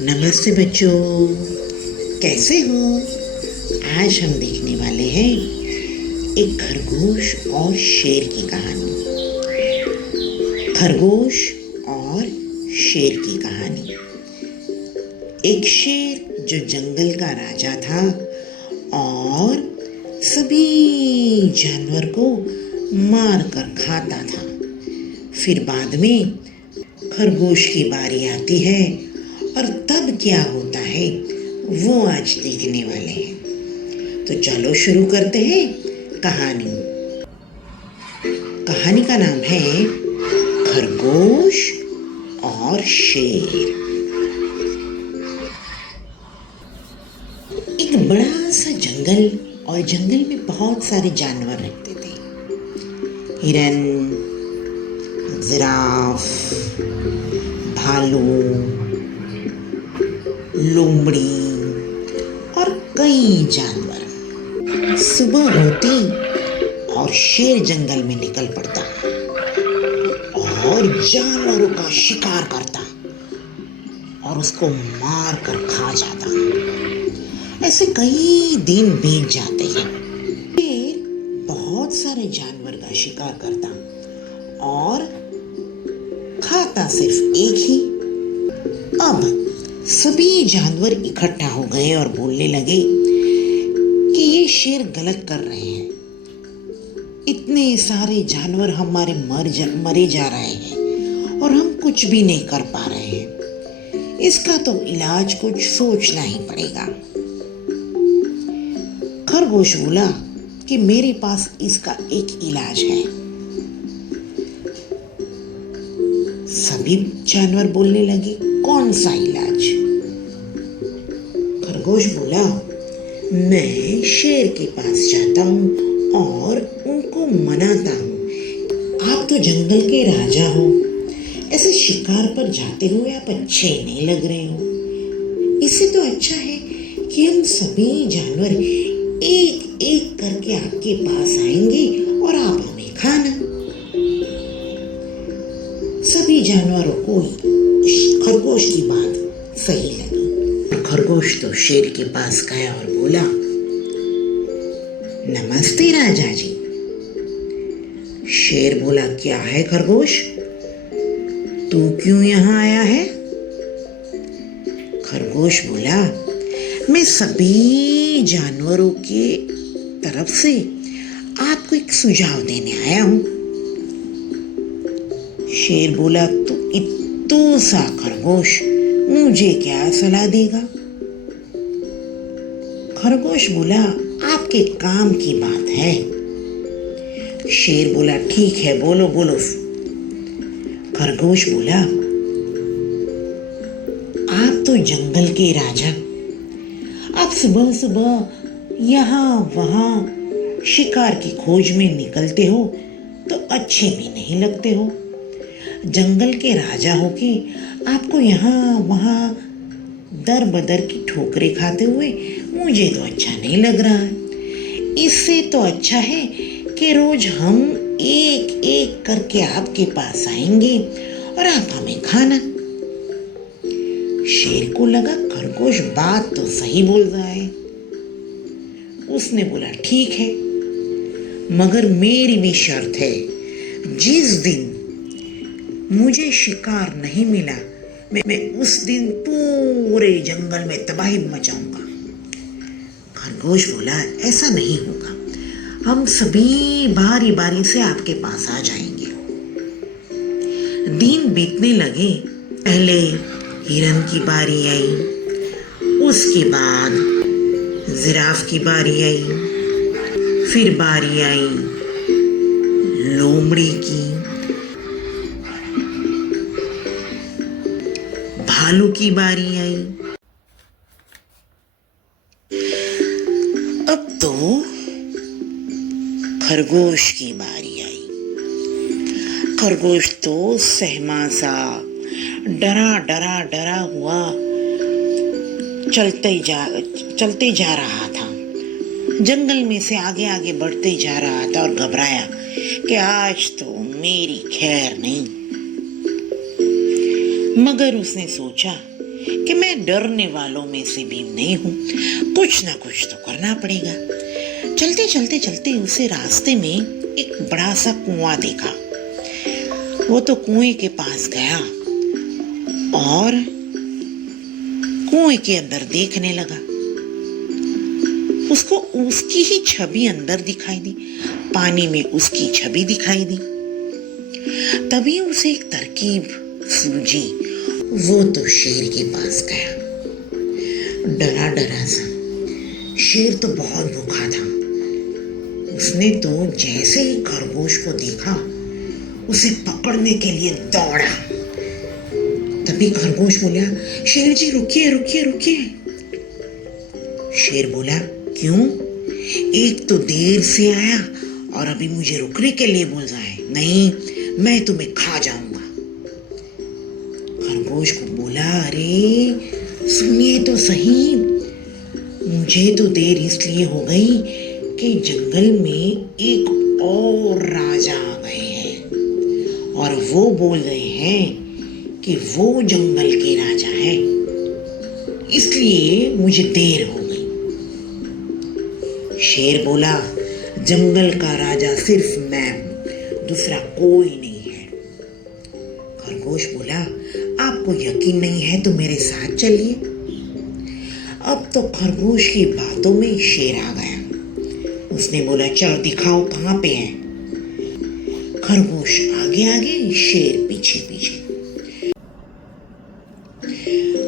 नमस्ते बच्चों, कैसे हो? आज हम देखने वाले हैं एक खरगोश और शेर की कहानी। खरगोश और शेर की कहानी। एक शेर जो जंगल का राजा था और सभी जानवर को मार कर खाता था। फिर बाद में खरगोश की बारी आती है और तब क्या होता है वो आज देखने वाले हैं। तो चलो शुरू करते हैं कहानी। कहानी का नाम है खरगोश और शेर। एक बड़ा सा जंगल और जंगल में बहुत सारे जानवर रहते थे। हिरन, जिराफ, भालू, लोमड़ी और कई जानवर। सुबह होती और शेर जंगल में निकल पड़ता और जानवरों का शिकार करता और उसको मार कर खा जाता। ऐसे कई दिन बीत जाते हैं। शेर बहुत सारे जानवर का शिकार करता और खाता सिर्फ एक ही। अब सभी जानवर इकट्ठा हो गए और बोलने लगे कि ये शेर गलत कर रहे हैं। इतने सारे जानवर हमारे मरे जा रहे हैं और हम कुछ भी नहीं कर पा रहे हैं। इसका तो इलाज कुछ सोचना ही पड़ेगा। खरगोश बोला कि मेरे पास इसका एक इलाज है। सभी जानवर बोलने लगे, कौन सा इलाज? खरगोश बोला, मैं शेर के पास जाता हूँ और उनको मनाता हूँ। आप तो जंगल के राजा हो, ऐसे शिकार पर जाते हुए आप अच्छे नहीं लग रहे हो। इससे तो अच्छा है कि हम सभी जानवर एक एक करके आपके पास आएंगे और आप हमें खाना। सभी जानवरों को खरगोश की बात सही लगी। खरगोश तो शेर के पास गया और बोला, नमस्ते राजा जी। शेर बोला, क्या है खरगोश, तू क्यों यहाँ आया है? खरगोश बोला, मैं सभी जानवरों के तरफ से आपको एक सुझाव देने आया हूं। शेर बोला, तो सा खरगोश मुझे क्या सलाह देगा? खरगोश बोला, आपके काम की बात है। शेर बोला, ठीक है, बोलो बोलो। खरगोश बोला, आप तो जंगल के राजा, आप सुबह सुबह यहाँ वहाँ शिकार की खोज में निकलते हो तो अच्छे भी नहीं लगते हो। जंगल के राजा हो के आपको यहाँ वहाँ दर बदर की ठोकरें खाते हुए मुझे तो अच्छा नहीं लग रहा है। इससे तो अच्छा है कि रोज हम एक एक करके आपके पास आएंगे और आप हमें खाना। शेर को लगा खरगोश बात तो सही बोल रहा है। उसने बोला, ठीक है, मगर मेरी भी शर्त है। जिस दिन मुझे शिकार नहीं मिला मैं उस दिन पूरे जंगल में तबाही मचाऊंगा। खरगोश बोला, ऐसा नहीं होगा, हम सभी बारी बारी से आपके पास आ जाएंगे। दिन बीतने लगे। पहले हिरन की बारी आई, उसके बाद जिराफ की बारी आई, फिर बारी आई लोमड़ी की, भालू की बारी आई। अब तो खरगोश की बारी आई। खरगोश तो सहमा सा डरा हुआ चलते जा रहा था। जंगल में से आगे आगे बढ़ते जा रहा था और घबराया कि आज तो मेरी खैर नहीं। मगर उसने सोचा कि मैं डरने वालों में से भी नहीं हूं, कुछ ना कुछ तो करना पड़ेगा। चलते चलते चलते उसे रास्ते में एक बड़ा सा कुआं देखा। वो तो कुएं के पास गया और कुएं के अंदर देखने लगा। उसको उसकी ही छवि अंदर दिखाई दी, पानी में उसकी छवि दिखाई दी। तभी उसे एक तरकीब सूझी। वो तो शेर के पास गया, डरा डरा सा। शेर तो बहुत भूखा था। उसने तो जैसे ही खरगोश को देखा, उसे पकड़ने के लिए दौड़ा। तभी खरगोश बोला, शेर जी रुकिए रुकिए रुकिए। शेर बोला, क्यों? एक तो देर से आया और अभी मुझे रुकने के लिए बोल रहा है। नहीं, मैं तुम्हें खा जाऊंगा। खरगोश को बोला, अरे सुनिए तो सही, मुझे तो देर इसलिए हो गई कि जंगल में एक और राजा आ गए हैं और वो बोल रहे हैं कि वो जंगल के राजा है, इसलिए मुझे देर हो गई। शेर बोला, जंगल का राजा सिर्फ मैं हूं, दूसरा कोई नहीं है। खरगोश बोला, आपको यकीन नहीं है तो मेरे साथ चलिए। अब तो खरगोश की बातों में शेर आ गया। उसने बोला, चलो दिखाओ कहां पे है। खरगोश आगे आगे, शेर पीछे पीछे।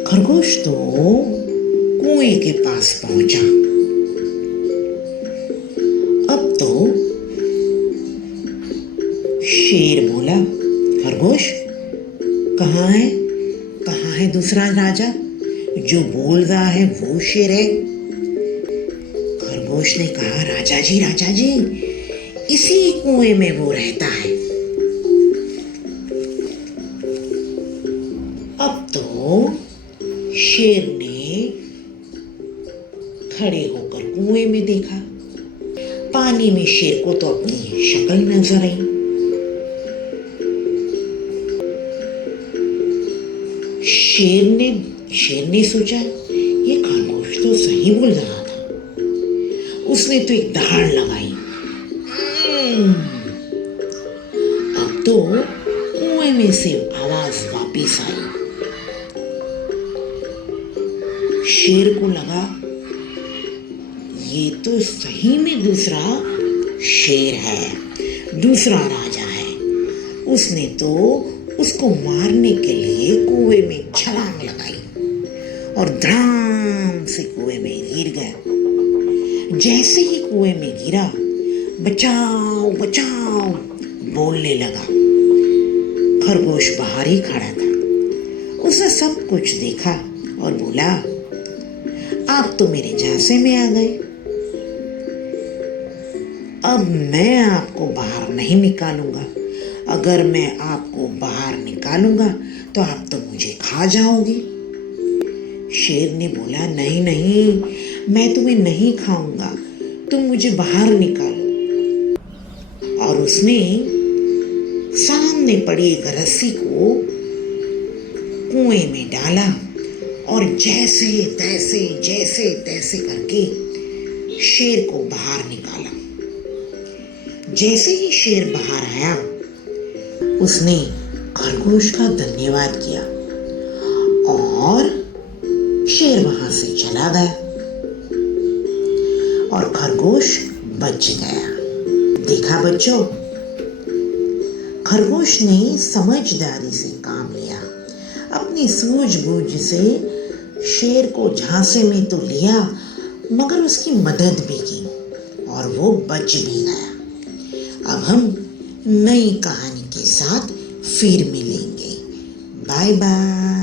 खरगोश तो कुएं के पास पहुंचा। अब तो शेर बोला, खरगोश कहाँ है दूसरा राजा? जो बोल रहा है वो शेर है। खरगोश ने कहा, राजा जी, इसी कुएं में वो रहता है। अब तो शेर ने खड़े होकर कुएं में देखा। पानी में शेर को तो अपनी शक्ल नजर आई। शेर ने सोचा, ये खरगोश तो सही बोल रहा था। उसने तो एक दहाड़ लगाई। अब तो कुएं में से आवाज वापिस आई। शेर को लगा, ये तो सही में दूसरा शेर है, दूसरा राजा है। उसने तो उसको मारने के लिए कुएं में छलांग लगाई और धड़ाम से कुएं में गिर गया। जैसे ही कुएं में गिरा, बचाओ बचाओ बोलने लगा। खरगोश बाहर ही खड़ा था। उसने सब कुछ देखा और बोला, आप तो मेरे झांसे में आ गए। अब मैं आपको बाहर नहीं निकालूंगा। अगर मैं आपको बाहर निकालूंगा तो आप तो मुझे खा जाओगे। शेर ने बोला, नहीं, मैं तुम्हें नहीं खाऊंगा, तुम मुझे बाहर निकालो। और उसने सामने पड़ी एक रस्सी को कुएं में डाला और जैसे तैसे करके शेर को बाहर निकाला। जैसे ही शेर बाहर आया, उसने खरगोश का धन्यवाद किया और शेर वहां से चला गया और खरगोश बच गया। देखा बच्चों, खरगोश ने समझदारी से काम लिया। अपनी सूझबूझ से शेर को झांसे में तो लिया, मगर उसकी मदद भी की और वो बच भी गया। अब हम नई कहानी के साथ फिर मिलेंगे। Bye bye.